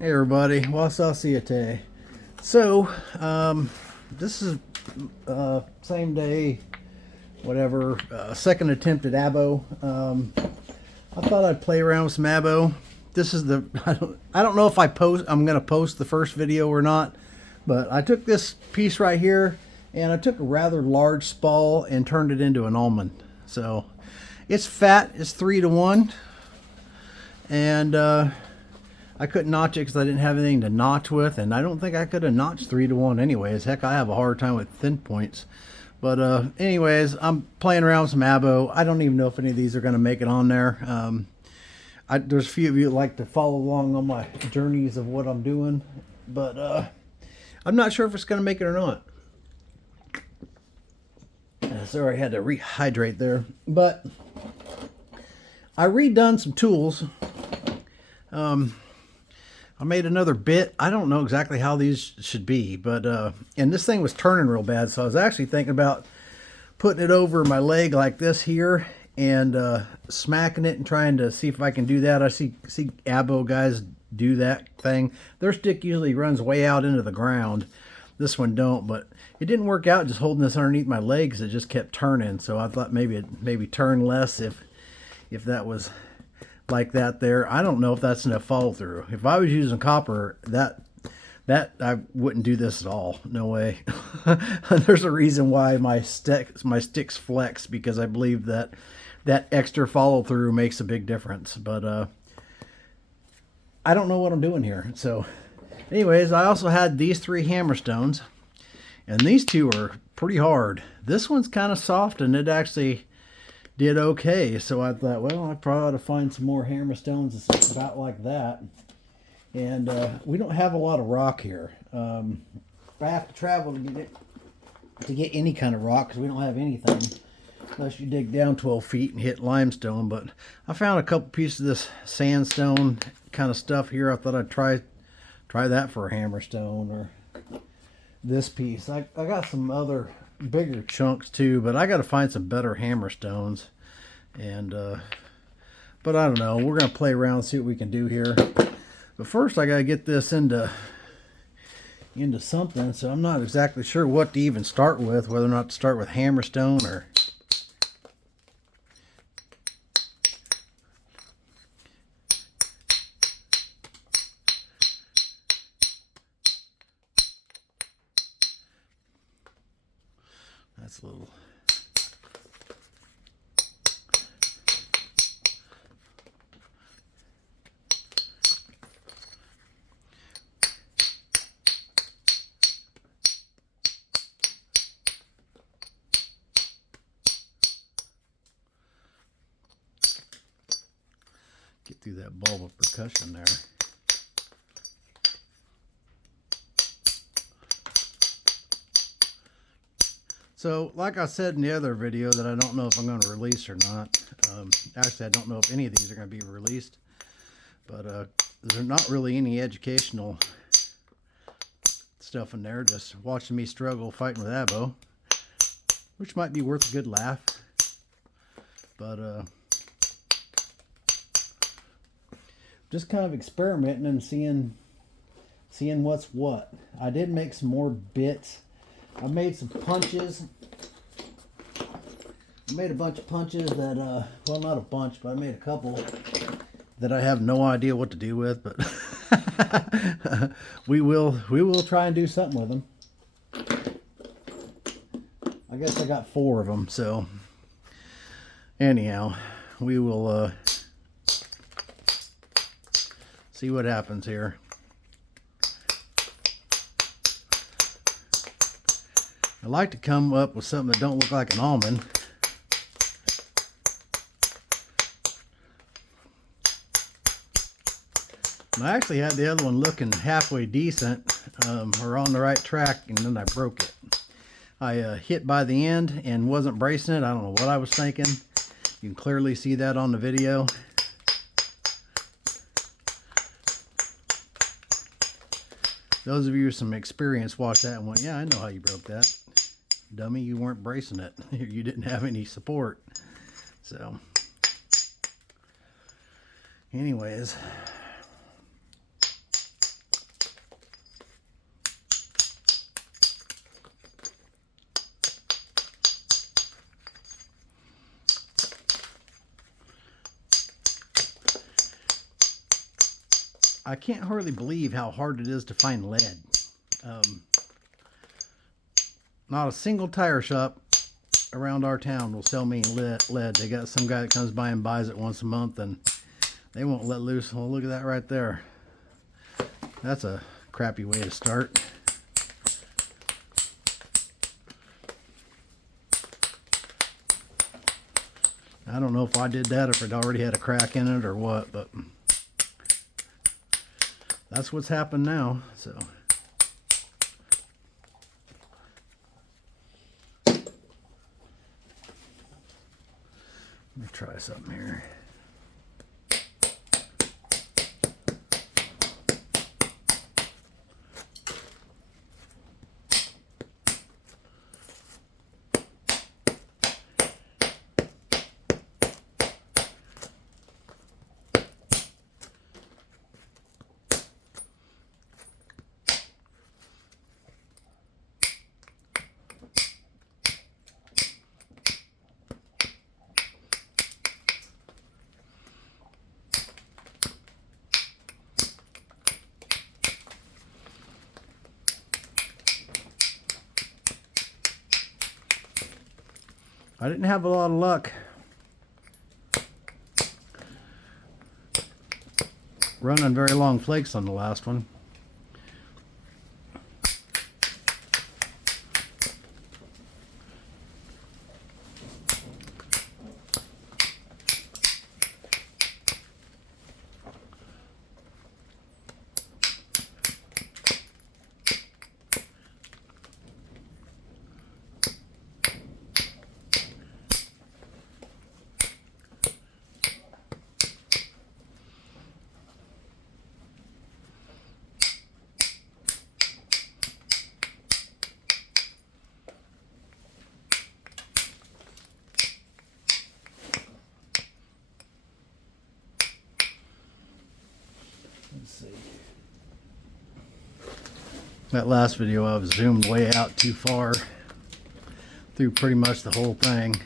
Hey everybody, what's up, see you today. So, this is same day, whatever, second attempt at Abo. I thought I'd play around with some Abo. This is the, I don't know if I'm gonna post the first video or not, but I took this piece right here and I took a rather large spall and turned it into an almond. So, it's fat, it's 3-to-1, and I couldn't notch it because I didn't have anything to notch with, and I don't think I could have notched 3-to-1 anyways. Heck, I have a hard time with thin points. But anyways, I'm playing around with some Abo. I don't even know if any of these are going to make it on there. There's a few of you that like to follow along on my journeys of what I'm doing, but I'm not sure if it's going to make it or not. Sorry, I had to rehydrate there. But I redone some tools. I made another bit. I don't know exactly how these should be, but and this thing was turning real bad, so I was actually thinking about putting it over my leg like this here and smacking it and trying to see if I can do that. I see Abo guys do that thing. Their stick usually runs way out into the ground. This one don't, but it didn't work out just holding this underneath my legs. It just kept turning, so I thought maybe turn less if that was like that there. I don't know if that's enough follow through. If I was using copper, that I wouldn't do this at all. No way. There's a reason why my sticks flex, because I believe that extra follow through makes a big difference. But I don't know what I'm doing here. So anyways, I also had these 3 hammerstones, and these 2 are pretty hard. This one's kind of soft, and it actually did okay. So I thought, well, I probably ought to find some more hammerstones that's about like that. And we don't have a lot of rock here. I have to travel to get any kind of rock, because we don't have anything unless you dig down 12 feet and hit limestone. But I found a couple pieces of this sandstone kind of stuff here. I thought I'd try that for a hammerstone. Or this piece. I got some other bigger chunks too, but I got to find some better hammerstones. And but I don't know, we're gonna play around and see what we can do here. But first I gotta get this into something, so I'm not exactly sure what to even start with, whether or not to start with hammerstone or that's a little. Get through that bulb of percussion there. So, like I said in the other video that I don't know if I'm going to release or not. Actually, I don't know if any of these are going to be released. But there's not really any educational stuff in there. Just watching me struggle fighting with Abo, which might be worth a good laugh. But just kind of experimenting and seeing what's what. I did make some more bits. I made some punches. I made a bunch of punches that, well, not a bunch, but I made a couple that I have no idea what to do with, but we will try and do something with them. I guess I got 4 of them, so anyhow, we will see what happens here. I like to come up with something that don't look like an almond. And I actually had the other one looking halfway decent, or on the right track, and then I broke it. I hit by the end and wasn't bracing it. I don't know what I was thinking. You can clearly see that on the video. Those of you with some experience watched that and went, yeah, I know how you broke that. Dummy, you weren't bracing it. You didn't have any support. So, anyways, I can't hardly believe how hard it is to find lead. Not a single tire shop around our town will sell me lead. They got some guy that comes by and buys it once a month, and they won't let loose. Well, look at that right there. That's a crappy way to start. I don't know if I did that, if it already had a crack in it or what, but that's what's happened now. So let me try something here. I didn't have a lot of luck running very long flakes on the last one. Let's see. That last video I was zoomed way out too far through pretty much the whole thing.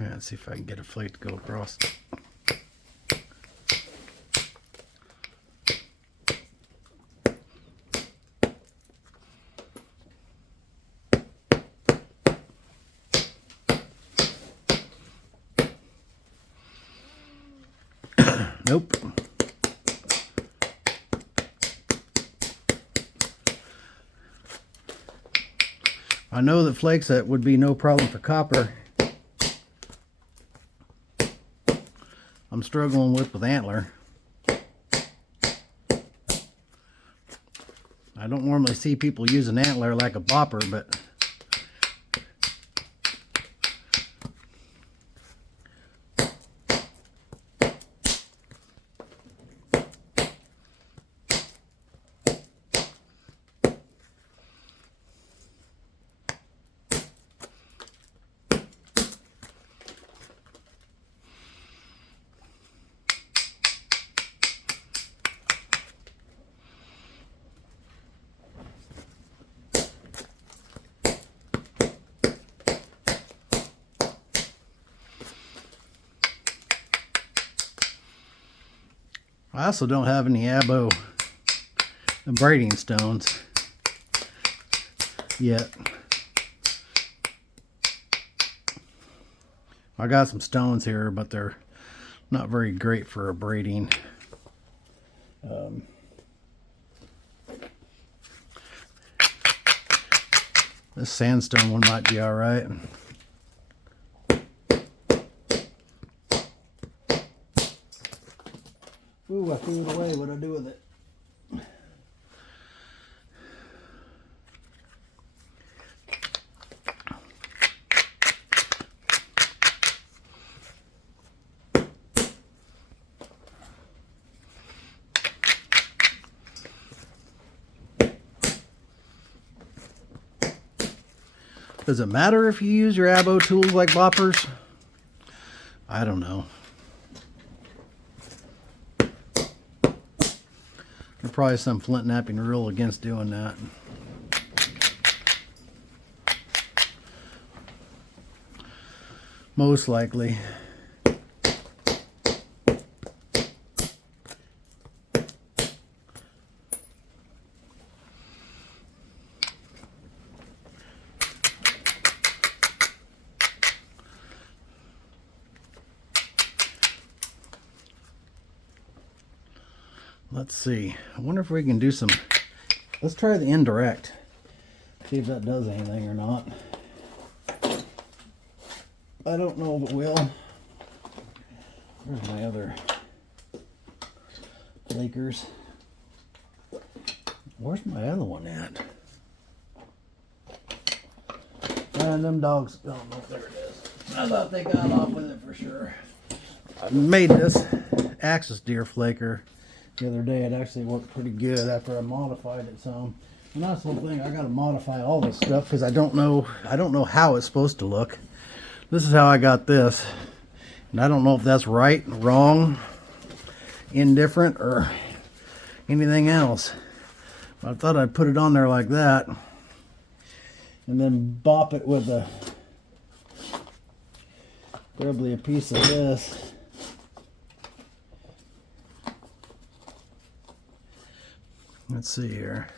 Yeah, let's see if I can get a flake to go across. Nope. I know that flakes that would be no problem for copper, I'm struggling with antler. I don't normally see people use an antler like a bopper, but I also don't have any Abo braiding stones yet. I got some stones here, but they're not very great for a braiding. This sandstone one might be all right. Ooh, I threw it away. What'd I do with it? Does it matter if you use your Abo tools like boppers? I don't know. There's probably some flint knapping rule against doing that. Most likely. Let's see. I wonder if we can do some... Let's try the indirect. See if that does anything or not. I don't know if it will. Where's my other flakers? Where's my other one at? And them dogs, I don't know if there it is. I thought they got off with it for sure. I made this axis deer flaker the other day. It actually worked pretty good after I modified it some. And that's the whole thing. I got to modify all this stuff because I don't know how it's supposed to look. This is how I got this, and I don't know if that's right, wrong, indifferent, or anything else. But I thought I'd put it on there like that, and then bop it with probably a piece of this. Let's see here.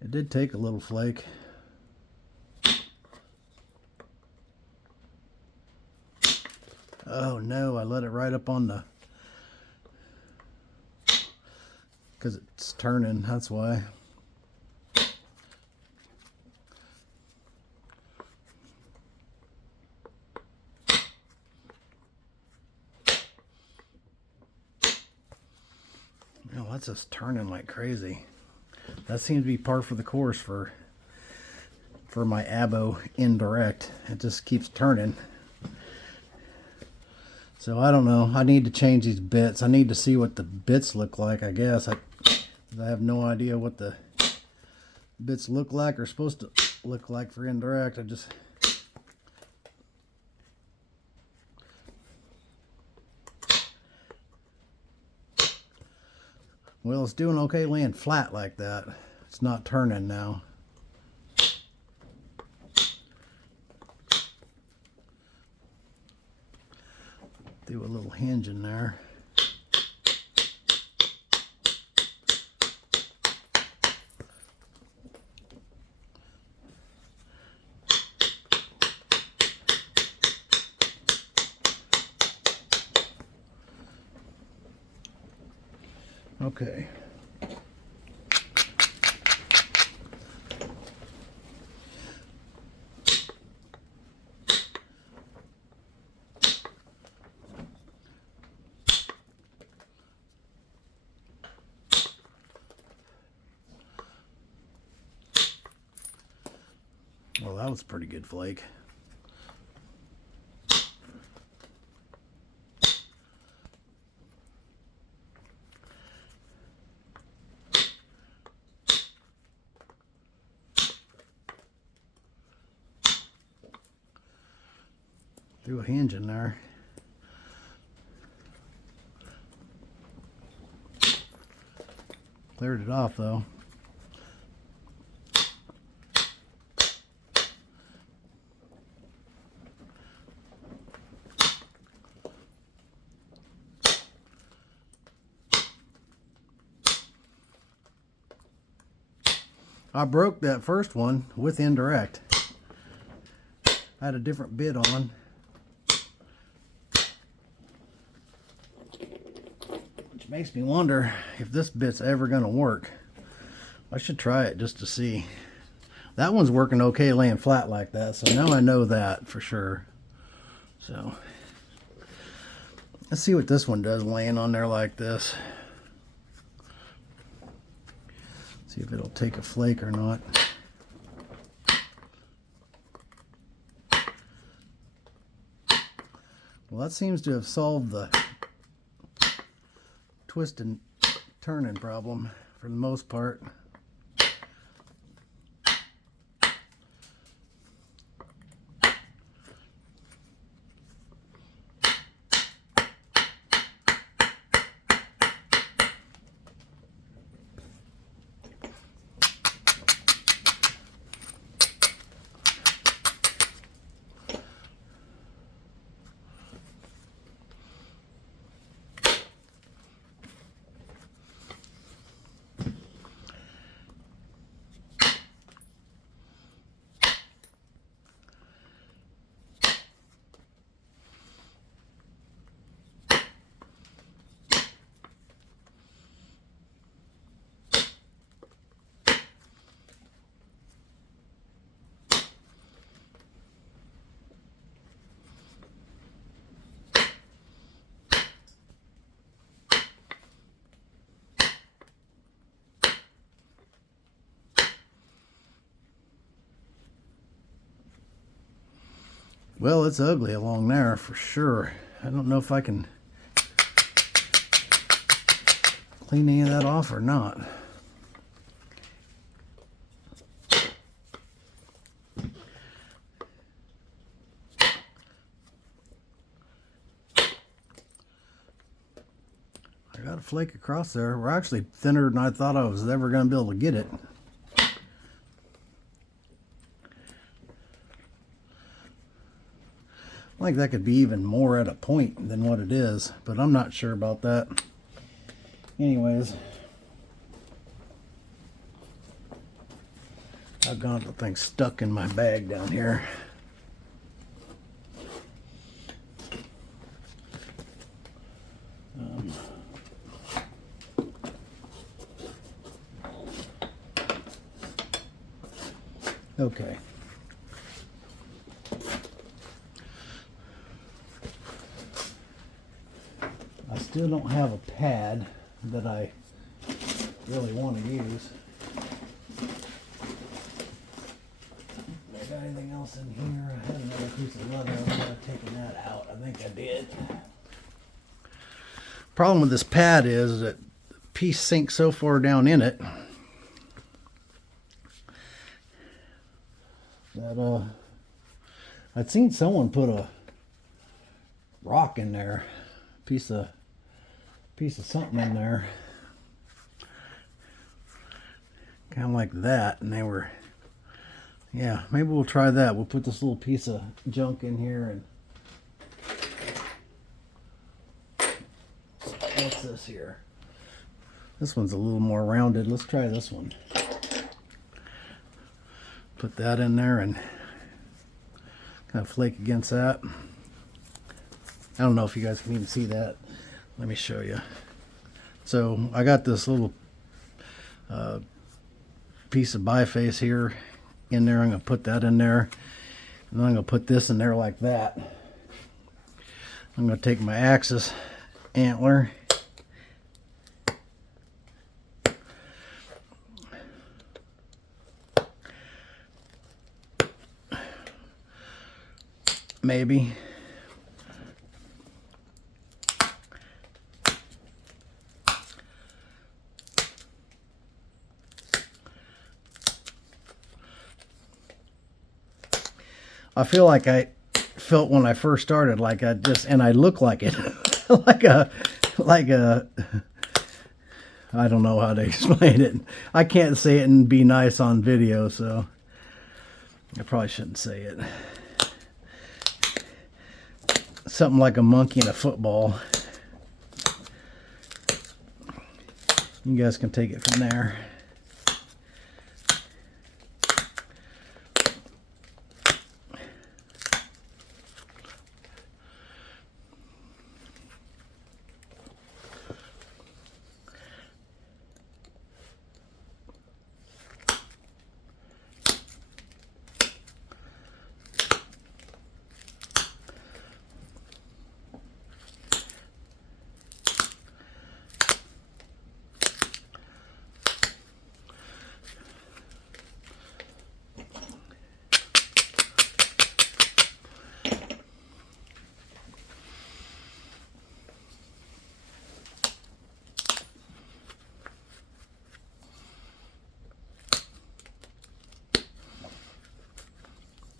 It did take a little flake. Oh no, I let it right up on the... because it's turning, that's why. Oh, that's just turning like crazy. That seems to be par for the course for my Abo Indirect. It just keeps turning. So I don't know. I need to change these bits. I need to see what the bits look like, I guess. I have no idea what the bits look like or supposed to look like for indirect. Well, it's doing okay laying flat like that. It's not turning now. Do a little hinge in there. Okay. Well, that was a pretty good flake. Threw a hinge in there. Cleared it off though. I broke that first one with indirect. I had a different bit on. Which makes me wonder if this bit's ever going to work. I should try it just to see. That one's working okay laying flat like that, so now I know that for sure. So Let's see what this one does laying on there like this. See if it'll take a flake or not. Well, that seems to have solved the twist and turning problem for the most part. Well, it's ugly along there for sure. I don't know if I can clean any of that off or not. I got a flake across there. We're actually thinner than I thought I was ever going to be able to get it. I think that could be even more at a point than what it is, but I'm not sure about that. Anyways, I've got the thing stuck in my bag down here. Okay. I still don't have a pad that I really want to use. I got anything else in here? I had another piece of leather. I might have taken that out. I think I did. Problem with this pad is that the piece sinks so far down in it that I'd seen someone put a rock in there, piece of something in there, kind of like that, and they were, yeah, maybe we'll try that. We'll put this little piece of junk in here. And what's this here? This one's a little more rounded. Let's try this one. Put that in there and kind of flake against that. I don't know if you guys can even see that. Let me show you. So I got this little piece of biface here in there. I'm going to put that in there. And then I'm going to put this in there like that. I'm going to take my axis antler. Maybe. I feel like I felt when I first started, like I just, and I look like it, like a, I don't know how to explain it. I can't say it and be nice on video, so I probably shouldn't say it. Something like a monkey in a football. You guys can take it from there.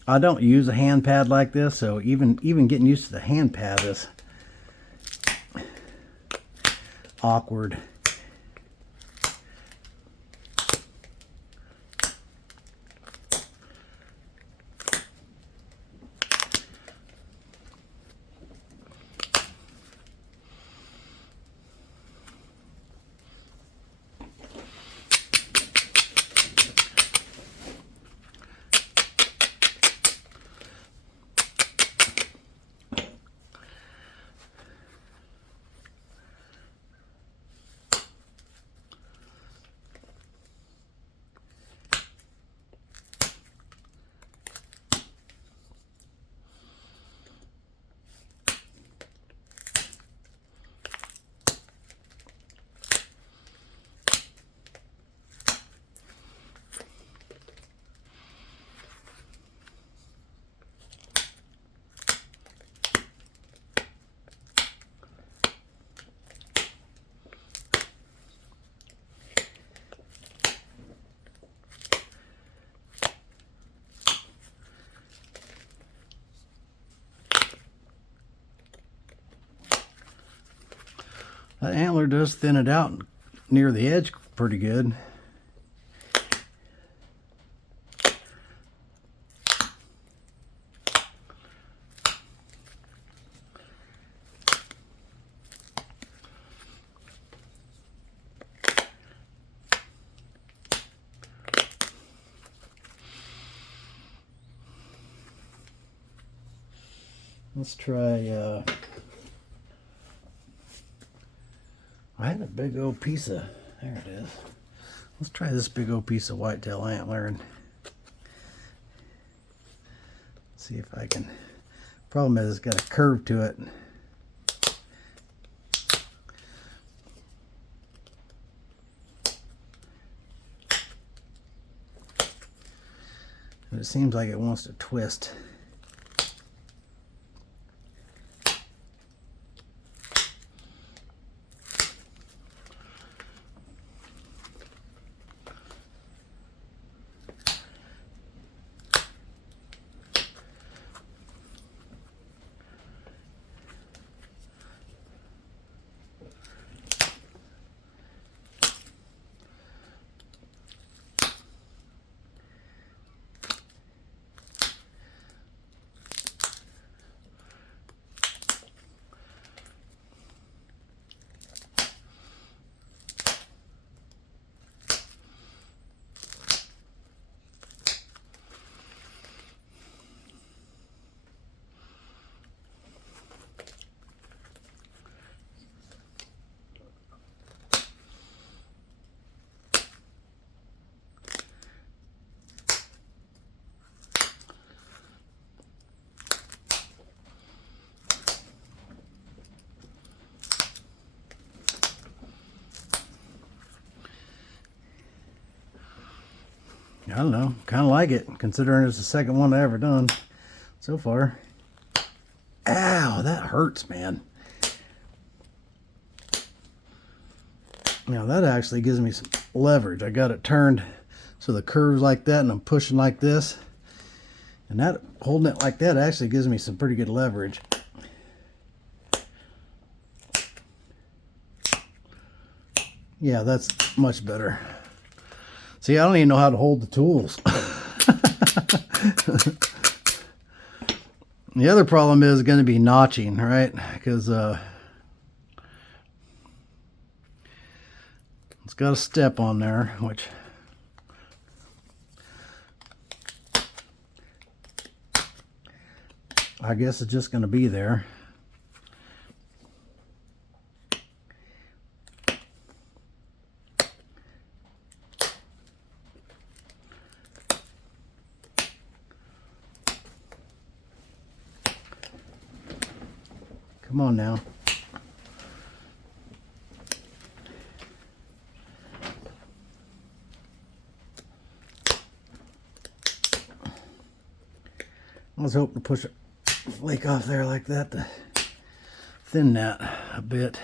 I don't use a hand pad like this, so even getting used to the hand pad is awkward. That antler does thin it out near the edge pretty good. Let's try, I had a big old piece of, there it is. Let's try this big old piece of whitetail antler and see if I can. Problem is, it's got a curve to it. And it seems like it wants to twist. I don't know, kind of like it, considering it's the second one I ever done so far. Ow, that hurts, man. Now that actually gives me some leverage. I got it turned so the curve's like that, and I'm pushing like this. And that, holding it like that actually gives me some pretty good leverage. Yeah, that's much better. See, I don't even know how to hold the tools. The other problem is going to be notching, right? Because it's got a step on there, which I guess it's just going to be there. Come on now. I was hoping to push a flake off there like that to thin that a bit.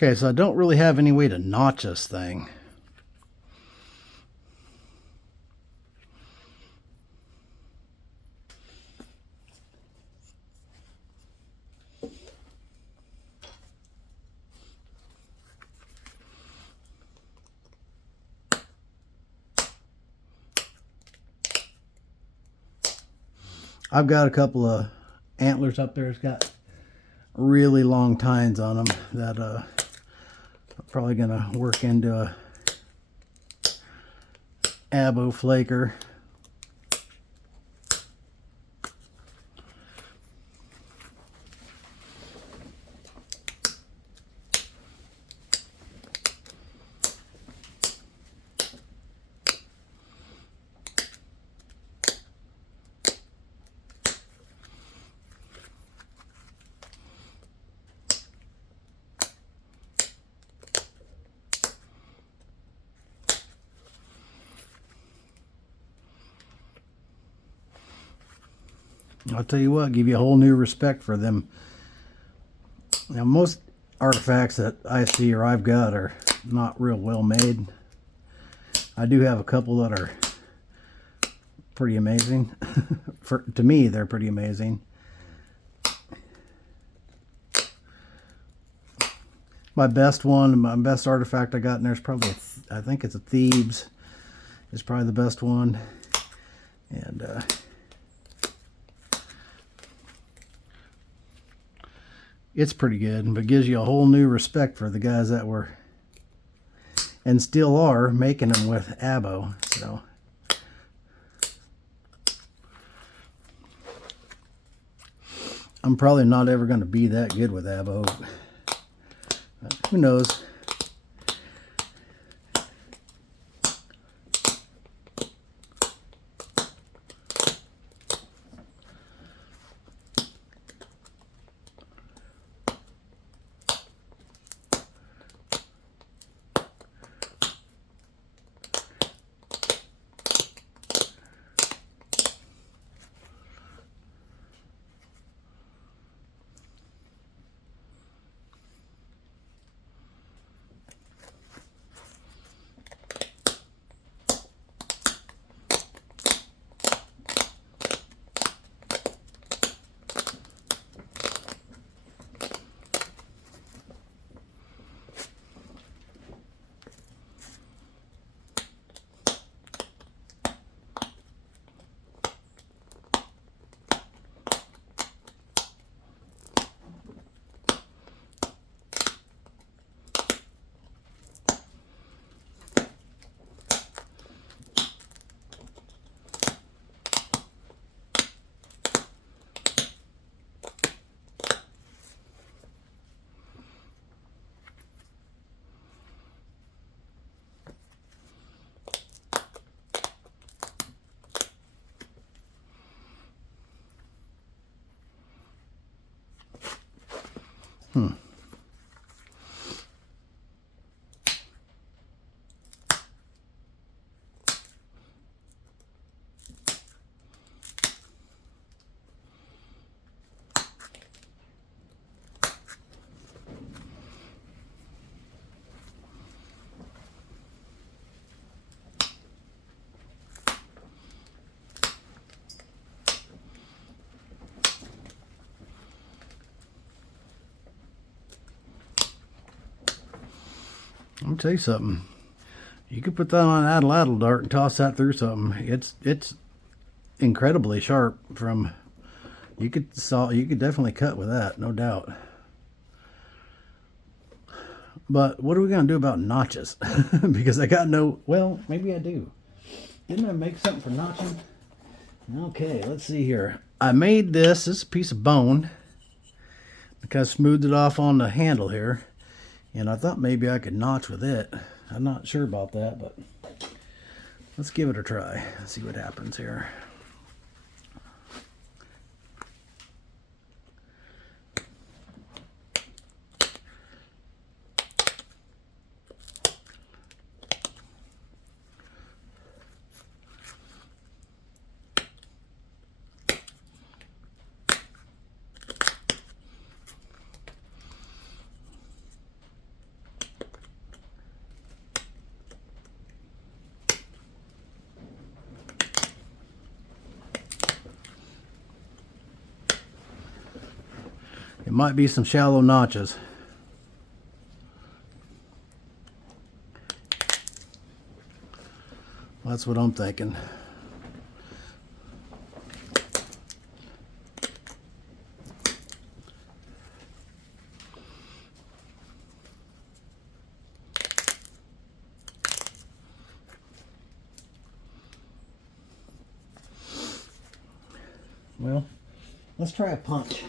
Okay, so I don't really have any way to notch this thing. I've got a couple of antlers up there. It's got really long tines on them that I'm probably going to work into a Abo flaker. I'll tell you what, give you a whole new respect for them. Now, most artifacts that I see or I've got are not real well made. I do have a couple that are pretty amazing. To me, they're pretty amazing. My best one, my best artifact I got in there is probably, I think it's a Thebes. It's probably the best one. And it's pretty good, but gives you a whole new respect for the guys that were and still are making them with Abo. So I'm probably not ever going to be that good with Abo. But who knows? I'm gonna tell you something. You could put that on an atlatl dart and toss that through something. It's incredibly sharp. From you could definitely cut with that, no doubt. But what are we gonna do about notches? Because I got no. Well, maybe I do. Didn't I make something for notching? Okay, let's see here. I made this. This is a piece of bone. I kind of smoothed it off on the handle here. And I thought maybe I could notch with it. I'm not sure about that, but let's give it a try. Let's see what happens here. might be some shallow notches. That's what I'm thinking. Well, let's try a punch.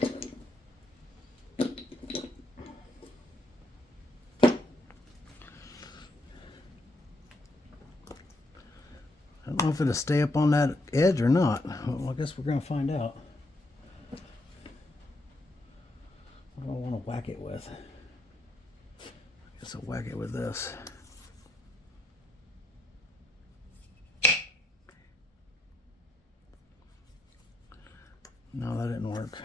I don't know if it'll stay up on that edge or not. Well, I guess we're going to find out. What do I want to whack it with? I guess I'll whack it with this. No, that didn't work.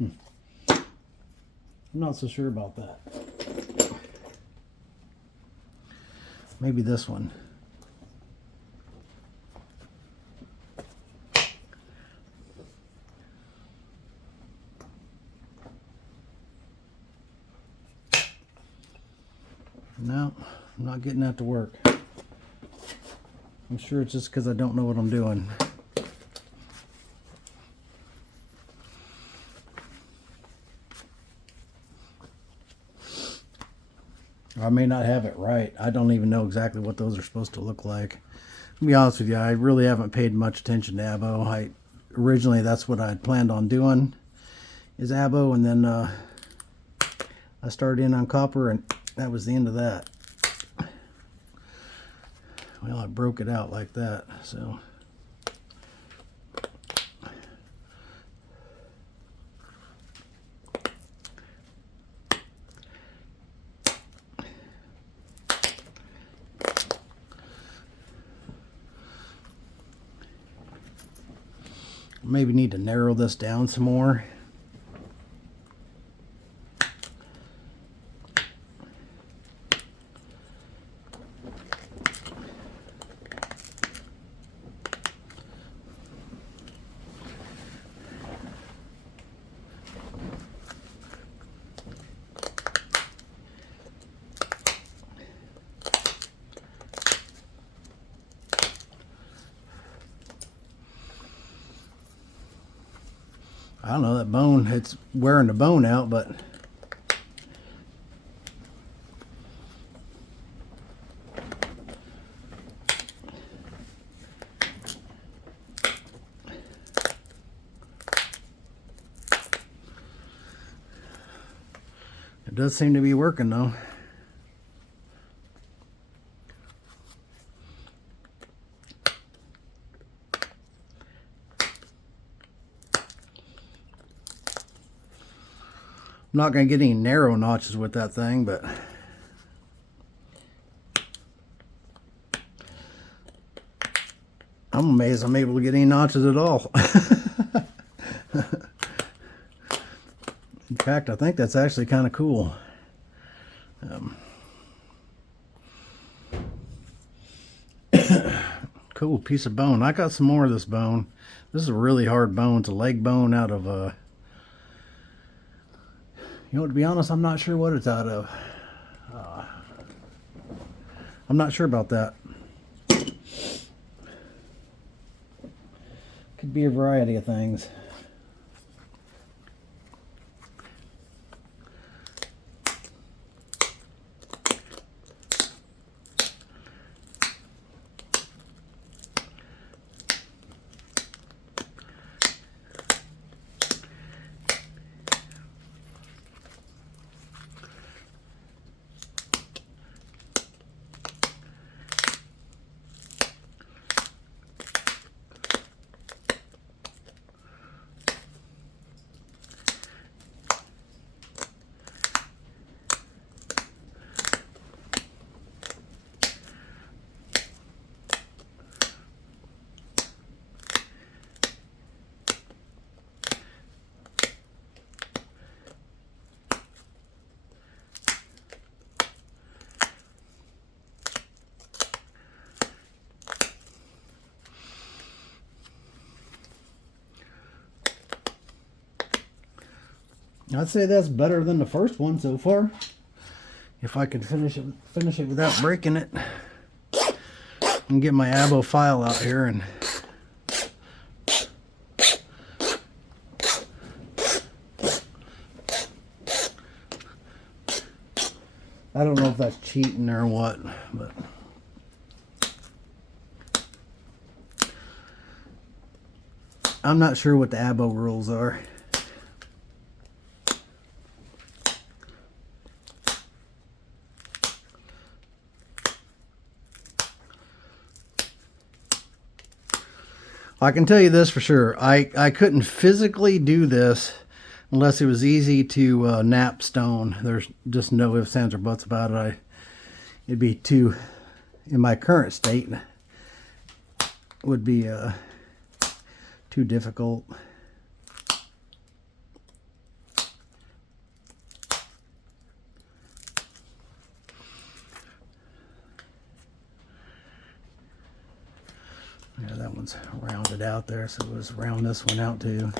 I'm not so sure about that. Maybe this one. No, I'm not getting that to work. I'm sure it's just because I don't know what I'm doing. I may not have it right. I don't even know exactly what those are supposed to look like. To be honest with you, I really haven't paid much attention to Abo. Originally that's what I had planned on doing, is Abo, and then I started in on copper, and that was the end of that. Well, I broke it out like that, so. Maybe need to narrow this down some more. I don't know, that bone, it's wearing the bone out, but it does seem to be working though. I'm not going to get any narrow notches with that thing, but I'm amazed I'm able to get any notches at all. In fact, I think that's actually kind of cool. Cool piece of bone. I got some more of this bone. This is a really hard bone. It's a leg bone out of you know, to be honest, I'm not sure what it's out of. I'm not sure about that. Could be a variety of things. I'd say that's better than the first one so far. If I could finish it without breaking it. And get my Abo file out here and I don't know if that's cheating or what, but I'm not sure what the Abo rules are. I can tell you this for sure. I couldn't physically do this unless it was easy to knap stone. There's just no ifs, ands, or buts about it. It'd be too, in my current state, would be too difficult. Yeah, that one's rounded out there, so let's round this one out too.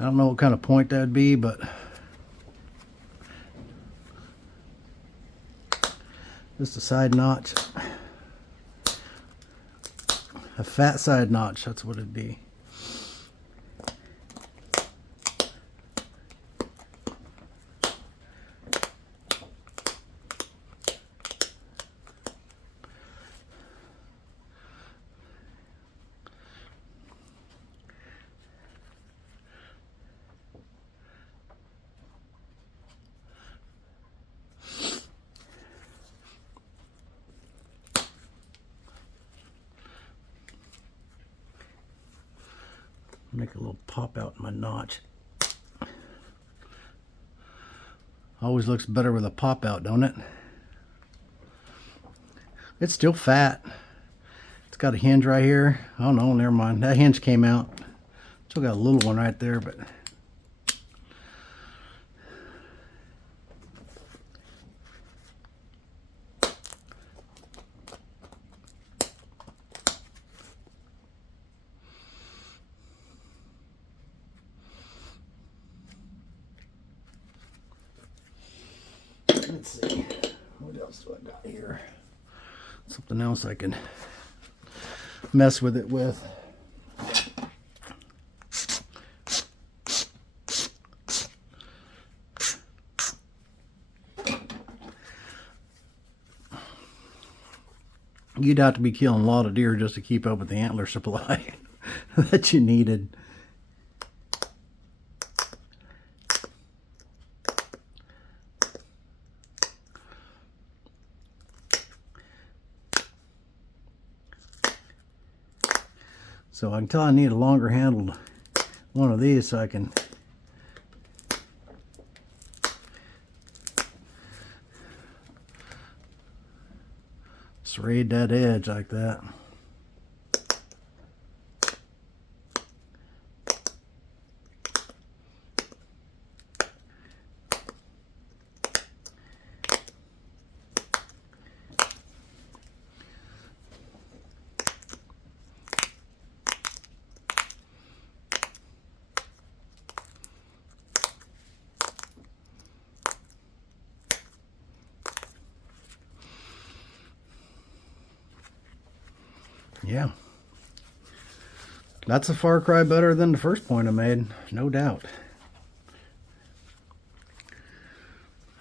I don't know what kind of point that would be, but just a side notch. A fat side notch, that's what it'd be. Make a little pop out in my notch. Always looks better with a pop out, don't it? It's still fat. It's got a hinge right here. Oh no, never mind. That hinge came out. Still got a little one right there, but let's see. What else do I got here? Something else I can mess with it with. You'd have to be killing a lot of deer just to keep up with the antler supply that you needed. So I can tell I need a longer handled one of these so I can serrate that edge like that. Yeah, that's a far cry better than the first point I made, no doubt.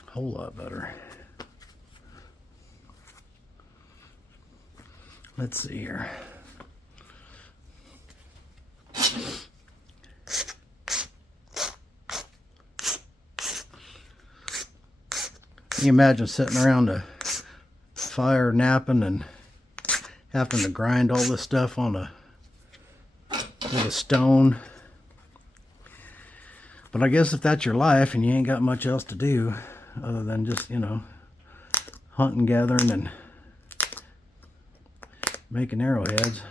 A whole lot better. Let's see here. Can you imagine sitting around a fire napping and having to grind all this stuff on with a stone? But I guess if that's your life and you ain't got much else to do other than just, you know, hunting, gathering, and making arrowheads.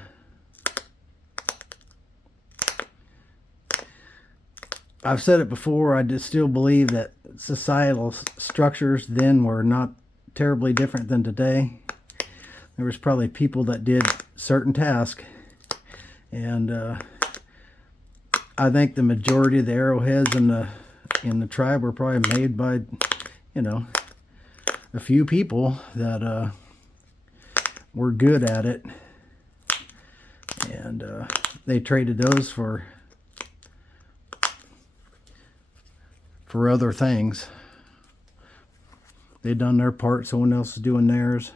I've said it before, I just still believe that societal structures then were not terribly different than today. There was probably people that did certain tasks, and I think the majority of the arrowheads in the tribe were probably made by, you know, a few people that were good at it, and they traded those for other things. They'd done their part, someone else is doing theirs.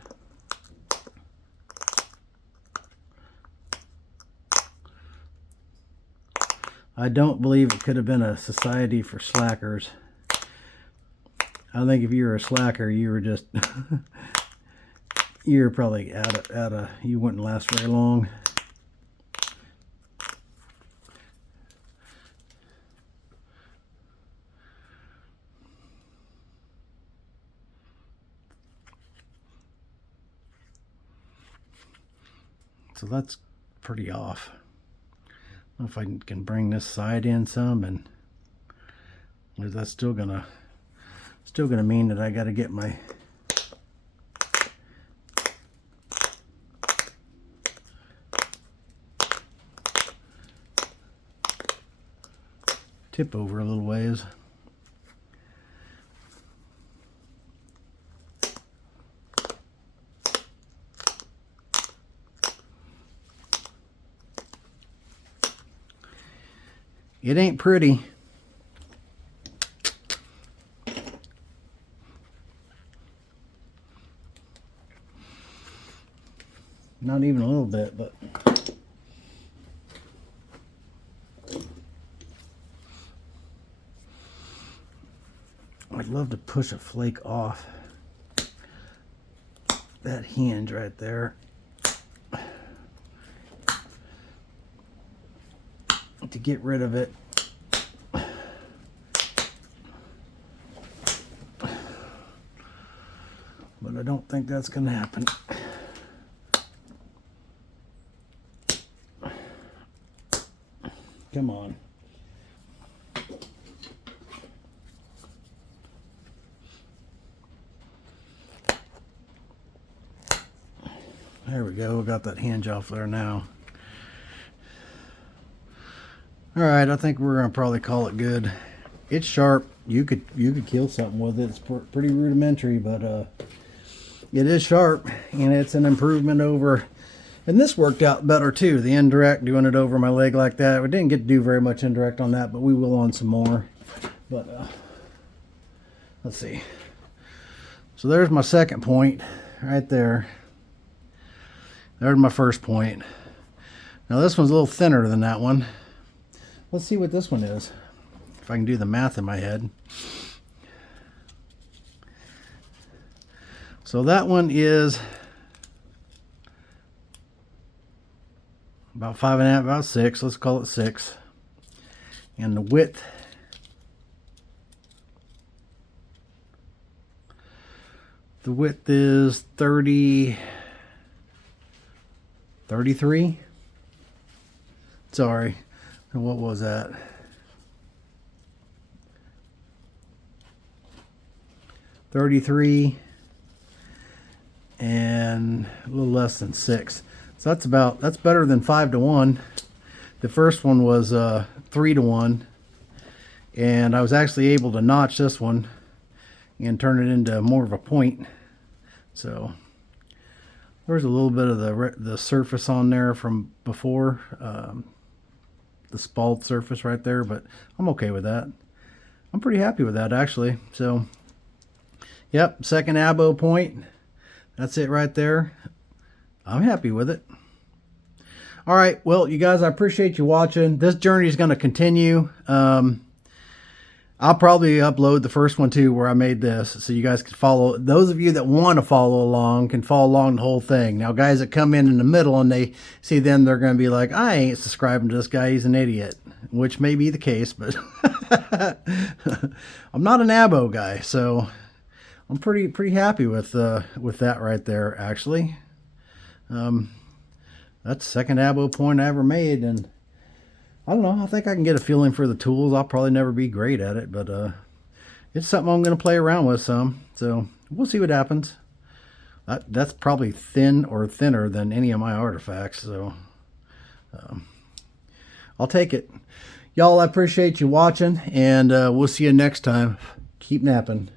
I don't believe it could have been a society for slackers. I think if you were a slacker, you were just you're probably out of you wouldn't last very long. So that's pretty off. I don't know if I can bring this side in some, and is that still gonna mean that I got to get my tip over a little ways. It ain't pretty. Not even a little bit, but I'd love to push a flake off that hinge right there to get rid of it. But I don't think that's going to happen. Come on. There we go. We got that hinge off there now. All right, I think we're gonna probably call it good. It's sharp. You could kill something with it. It's pretty rudimentary, but it is sharp, and it's an improvement over. And this worked out better too. The indirect, doing it over my leg like that. We didn't get to do very much indirect on that, but we will on some more. But let's see. So there's my second point right there. There's my first point. Now this one's a little thinner than that one. Let's see what this one is, if I can do the math in my head. So that one is about 5.5, about 6. Let's call it 6. And the width is 33. Sorry. And what was that? 33 and a little less than 6. So that's better than 5-1. The first one was 3-1, and I was actually able to notch this one and turn it into more of a point. So there's a little bit of the surface on there from before. The spalled surface right there, but I'm okay with that. I'm pretty happy with that actually. So yep, second Abo point. That's it right there. I'm happy with it. All right, well, you guys, I appreciate you watching. This journey is going to continue. I'll probably upload the first one too, where I made this, so you guys can follow. Those of you that want to follow along can follow along the whole thing. Now, guys that come in the middle and they see them, they're going to be like, I ain't subscribing to this guy. He's an idiot, which may be the case, but I'm not an Abo guy, so I'm pretty happy with that right there. Actually, that's the second Abo point I ever made, and I don't know. I think I can get a feeling for the tools. I'll probably never be great at it, but it's something I'm going to play around with some. So we'll see what happens. That's probably thin or thinner than any of my artifacts, so I'll take it. Y'all, I appreciate you watching, and we'll see you next time. Keep napping.